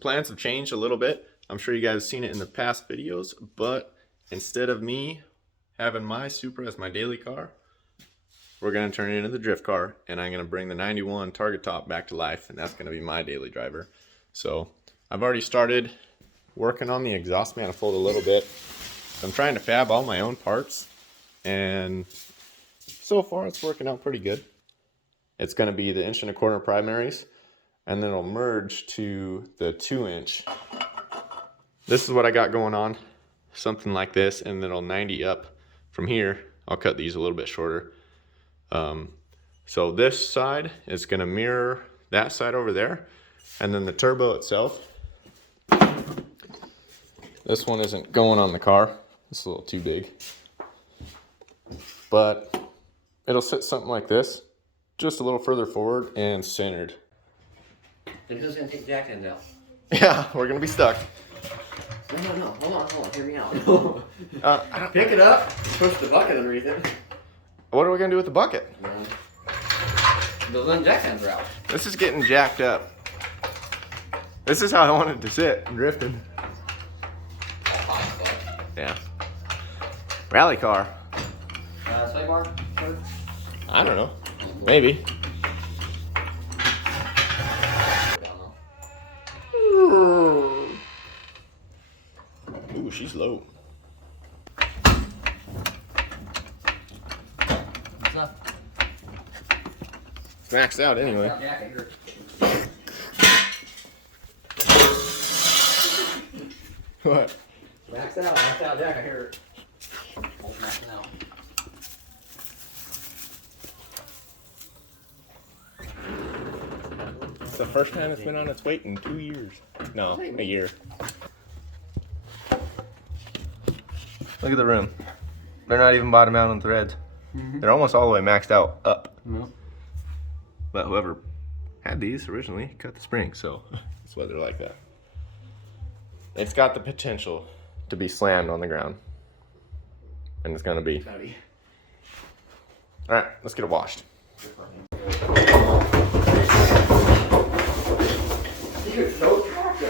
plans have changed a little bit. I'm sure you guys have seen it in the past videos, but instead of me having my Supra as my daily car, we're going to turn it into the drift car, and I'm going to bring the 91 Target Top back to life, and that's going to be my daily driver. So I've already started working on the exhaust manifold a little bit. I'm trying to fab all my own parts, and so far it's working out pretty good. It's going to be the 1.25 inch primaries, and then it'll merge to the 2-inch. This is what I got going on, something like this, and then I'll 90 up from here. I'll cut these a little bit shorter. So this side is going to mirror that side over there, and then the turbo itself, this one isn't going on the car. It's a little too big, but it'll sit something like this, just a little further forward and centered. Then who's going to take jack ends out? Yeah, we're going to be stuck. No. Hold on. Hear me out. Pick it up, push the bucket underneath it. What are we going to do with the bucket? Those then jack ends are out. This is getting jacked up. This is how I wanted to sit, drifting. Yeah. Rally car. Sway bar? I don't know. Maybe. Ooh, she's low. What's up? It's maxed out anyway. What? Maxed out, Jack, I hear it. Both maxing out. It's the first time it's been on its weight in 2 years. No, a year. Look at the rim. They're not even bottom out on threads. They're almost all the way maxed out up. But whoever had these originally cut the spring, so that's why they're like that. It's got the potential to be slammed on the ground. And it's gonna be. Alright, let's get it washed. You're so trapped.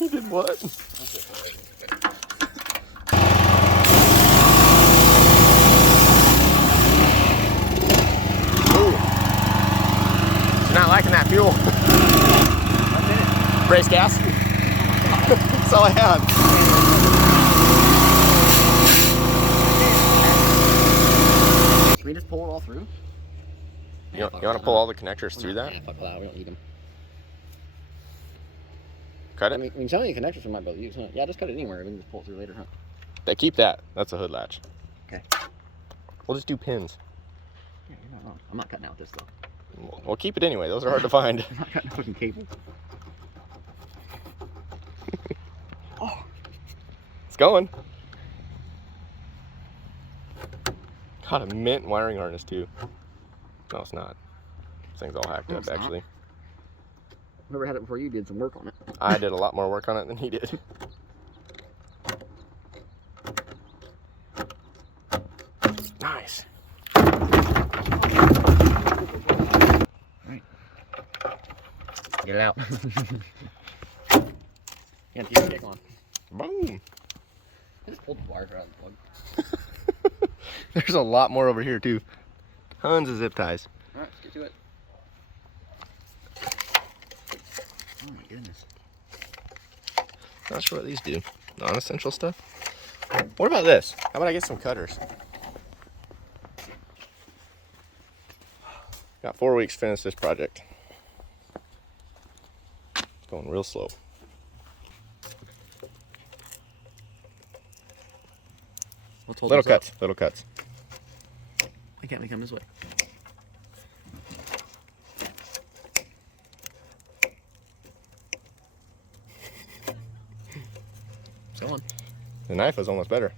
You did what? Ooh. She's not liking that fuel. Race gas? That's all I had. Can we just pull it all through? You want to pull all the connectors through that? Yeah, fuck that. We don't need them. Cut it? I mean, some of the connectors we might be able to use, huh? Yeah, just cut it anywhere. We can just pull it through later, huh? They keep that. That's a hood latch. Okay. We'll just do pins. Yeah, you're not wrong. I'm not cutting out this, though. We'll keep it anyway. Those are hard to find. I'm not cutting fucking cable. Oh. It's going. Got a mint wiring harness, too. No, it's not. This thing's all hacked up, actually. Whoever had it before you did some work on it. I did a lot more work on it than he did. Nice. Alright. Get it out. Can't keep the kick on. Boom. I just pulled the wires out of the plug. There's a lot more over here, too. Tons of zip ties. Alright, let's get to it. Oh my goodness. Not sure what these do. Non-essential stuff. What about this? How about I get some cutters? Got 4 weeks to finish this project. It's going real slow. Let's hold Little this up. cuts, little cuts. Why can't we come this way? It's going. The knife was almost better.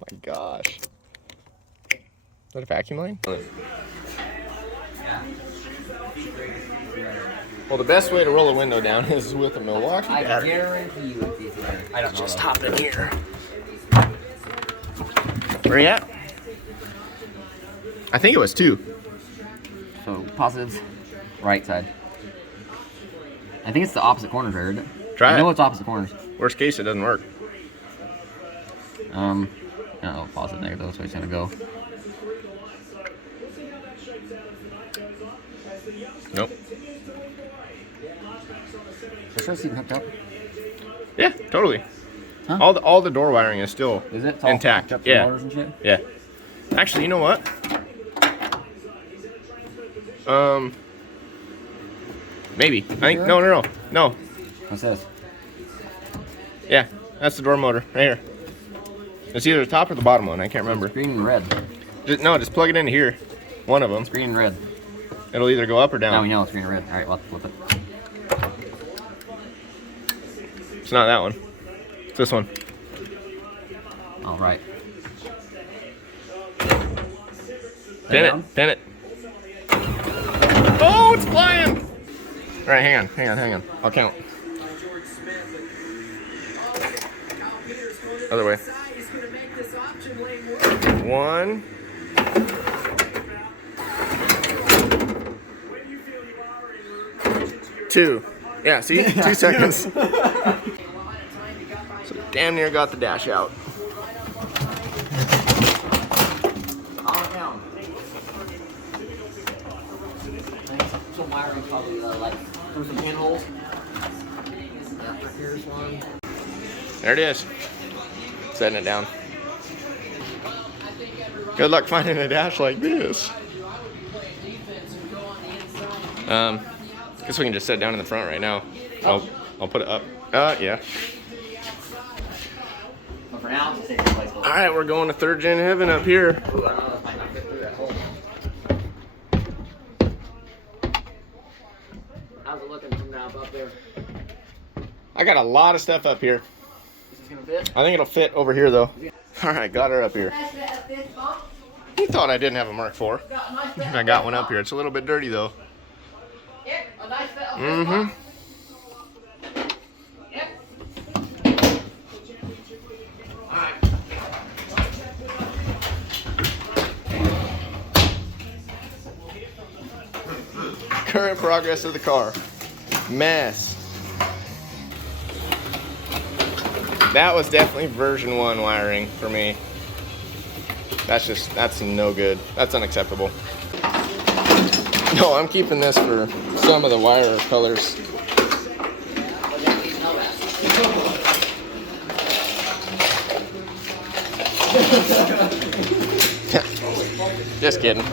My gosh. Is that a vacuum line? Well, the best way to roll a window down is with a Milwaukee I battery. guarantee you it's easier. I don't know. Just hop in here. Where you at? I think it was 2. So positives, right side. I think it's the opposite corners, I heard it. Try I know it. it's opposite corners. Worst case, it doesn't work. No, positive, negative, that's where it's gonna go. Nope. For sure it's even hooked up. Yeah, totally. Huh? All the door wiring is still Is it? It's all intact. hooked up to Yeah. motors and shit? Yeah. Actually, you know what? Maybe. I think no. What's this? Yeah, that's the door motor right here. It's either the top or the bottom one. I can't remember. It's green and red. Just plug it into here. One of them. It's green and red. It'll either go up or Now we down. know it's green and red. All right, we'll have to flip it. It's not that one. It's this one. All right. Pin it. Pin it. Oh, it's flying! All right, hang on. I'll count. Other way. 1. 2. Yeah, see? 2 seconds. So damn near got the dash out. On down. Some wiring probably like through some pinholes. Yeah, here's one. There it is. Setting it down. Good luck finding a dash like this. Guess we can just set it down in the front right now. I'll put it up. Yeah. But for now, it's taking place. All right, we're going to 3rd gen heaven up here. Ooh, I don't know, this might not fit through that hole. How's it looking from now up there? I got a lot of stuff up here. Is this gonna fit? I think it'll fit over here though. All right, got her up here. He thought I didn't have a Mark IV. I got one up here. It's a little bit dirty though. Mm-hmm. Current progress of the car. Mess. That was definitely version 1 wiring for me. That's no good. That's unacceptable. No, I'm keeping this for some of the wire colors. Just kidding.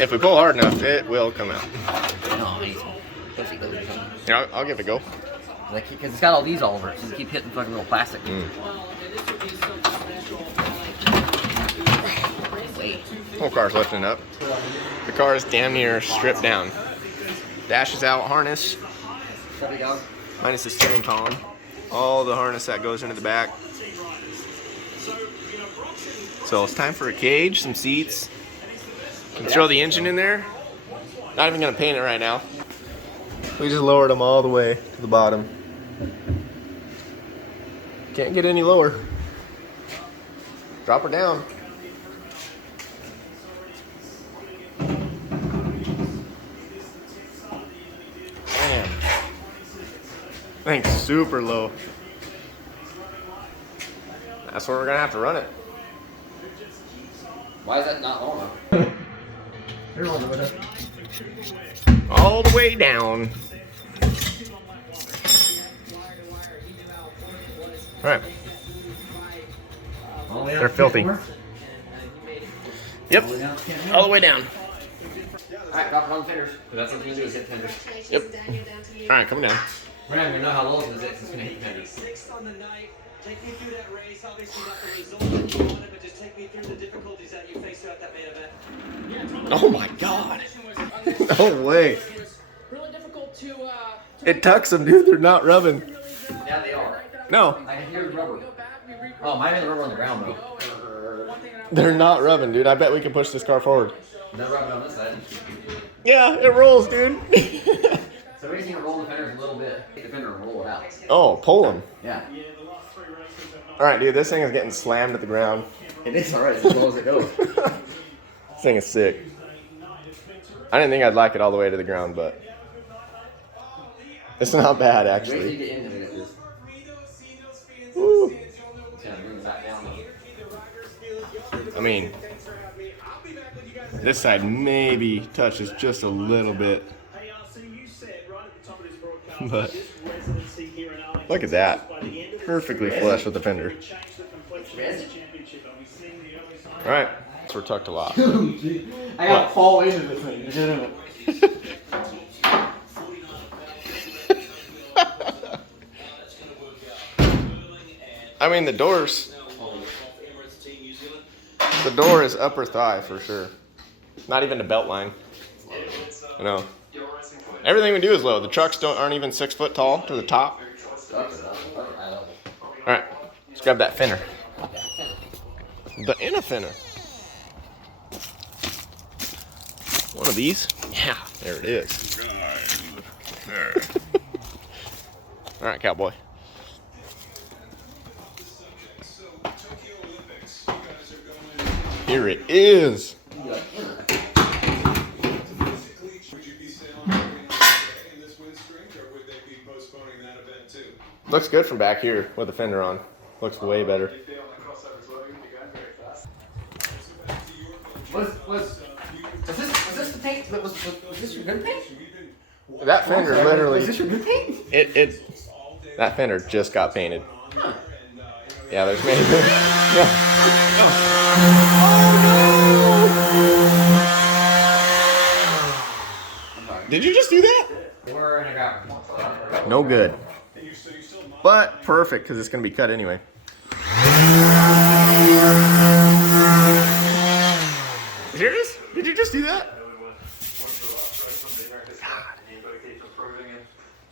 If we pull hard enough, it will come out. No, I need some pussy glue or something. Yeah, I'll give it a go. Because it's got all these all over it, so you keep hitting fucking little plastic. Wait. Whole car's lifting up. The car is damn near stripped down. Dash is out, harness, There we go. minus the steering column. All the harness that goes into the back. So it's time for a cage, some seats. Can throw the engine in there. Not even gonna paint it right now. We just lowered them all the way to the bottom. Can't get any lower. Drop her down. Damn. Thing's super low. That's where we're gonna have to run it. Why is that not low enough? All the way down. All right. They're filthy. Yep. All the way down. Alright, drop it on the fenders. That's what we're gonna do is hit fenders. Yep. All right, coming down. We're not gonna know how low this is, it's gonna hit fenders. Sixth on the night. Take me through that race. Obviously not the result that you wanted, but just take me through the difficulties that you faced throughout that main event. Oh my God. No way. Really difficult to It tucks them, dude. They're not rubbing. Yeah, they are. No, I can hear the rubber. Oh, might have been the rubber on the ground though. they're not rubbing, dude. I bet we can push this car forward. Then rub it on this side. Yeah, it rolls, dude. So we just need to roll the fenders a little bit. Take the fender and roll it out. Oh, pull them. Yeah. All right, dude, this thing is getting slammed at the ground. It is alright, as low as it goes. This thing is sick. I didn't think I'd like it all the way to the ground, but it's not bad, Wait till you actually. get into it. Just Woo. kind of bring it back down. I mean, this side maybe touches just a little bit. But look at that. Perfectly flush with the fender. Alright, so we're tucked a lot. I gotta fall into this thing. Get in it. I mean, the door is upper thigh for sure. Not even the belt line. You know. Everything we do is low. The trucks aren't even 6 foot tall to the top. Alright, let's grab that fender. The inner fender. One of these? Yeah, there it is. Alright, cowboy. Here it is. Looks good from back here with the fender on. Looks way better. Was this the paint? Was this your good paint? That fender literally. Was this your good paint? That fender just got painted. Huh. Yeah, there's maybe. Did you just do that? No good. But perfect, because it's going to be cut anyway. Serious? Did you just do that? God.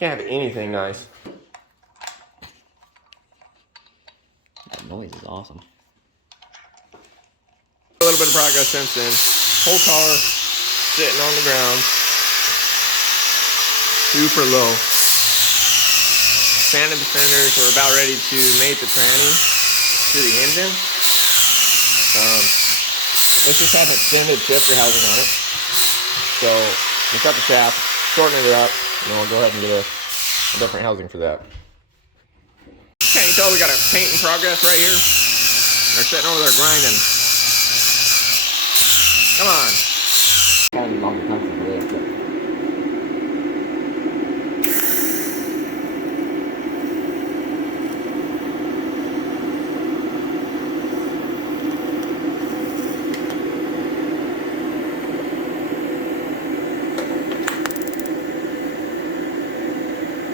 Can't have anything nice. That noise is awesome. A little bit of progress since then. Whole car sitting on the ground. Super low. Sanded the fenders. We're about ready to mate the tranny to the engine. This just has an extended shifter housing on it. So we cut the shaft, shorten it up, and then we'll go ahead and get a different housing for that. Can't you tell we got a paint in progress right here? They're sitting over there grinding. Come on. Kind of longer time for this, but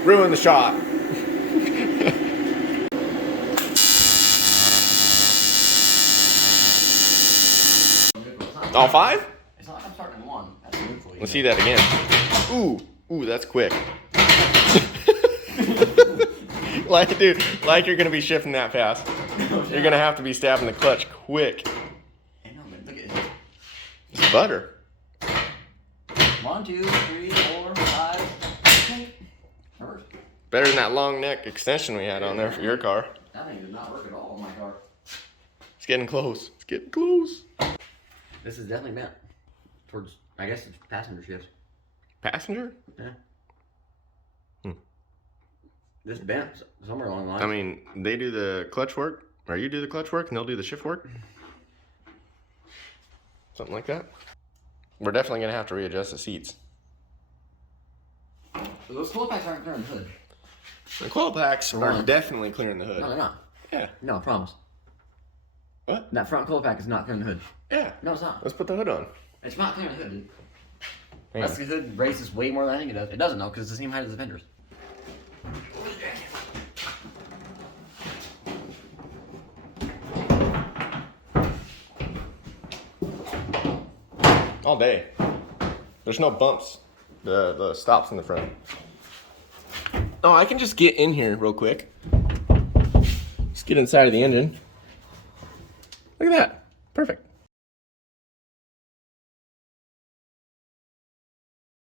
Ruin the shot. All 5? it's not. I'm starting in one. That's neutral. Let's see that again. Ooh, that's quick. Like, dude, like you're gonna be shifting that fast. You're gonna have to be stabbing the clutch quick. I know, but look at it. It's butter. 1, 2, 3, 4, 5. Okay. Reverse. Better than that long neck extension we had on there for your car. That thing did not work at all on my car. It's getting close. It's getting close. This is definitely bent towards, I guess it's passenger shift. Passenger? Yeah. This bent somewhere along the line. I mean, they do the clutch work, or you do the clutch work, and they'll do the shift work. Something like that. We're definitely gonna have to readjust the seats. So those coil packs aren't clearing the hood. The coil packs are definitely clearing the hood. No, they're not. Yeah. No, I promise. What? That front coil pack is not clearing the hood. Yeah. No, it's not. Let's put the hood on. It's not clearing the hood, dude. Hang Unless on. the hood raises way more than I think it does. It doesn't, though, because it's the same height as the fenders. All day. There's no bumps. The stops in the front. Oh, I can just get in here real quick. Just get inside of the engine. Look at that. Perfect.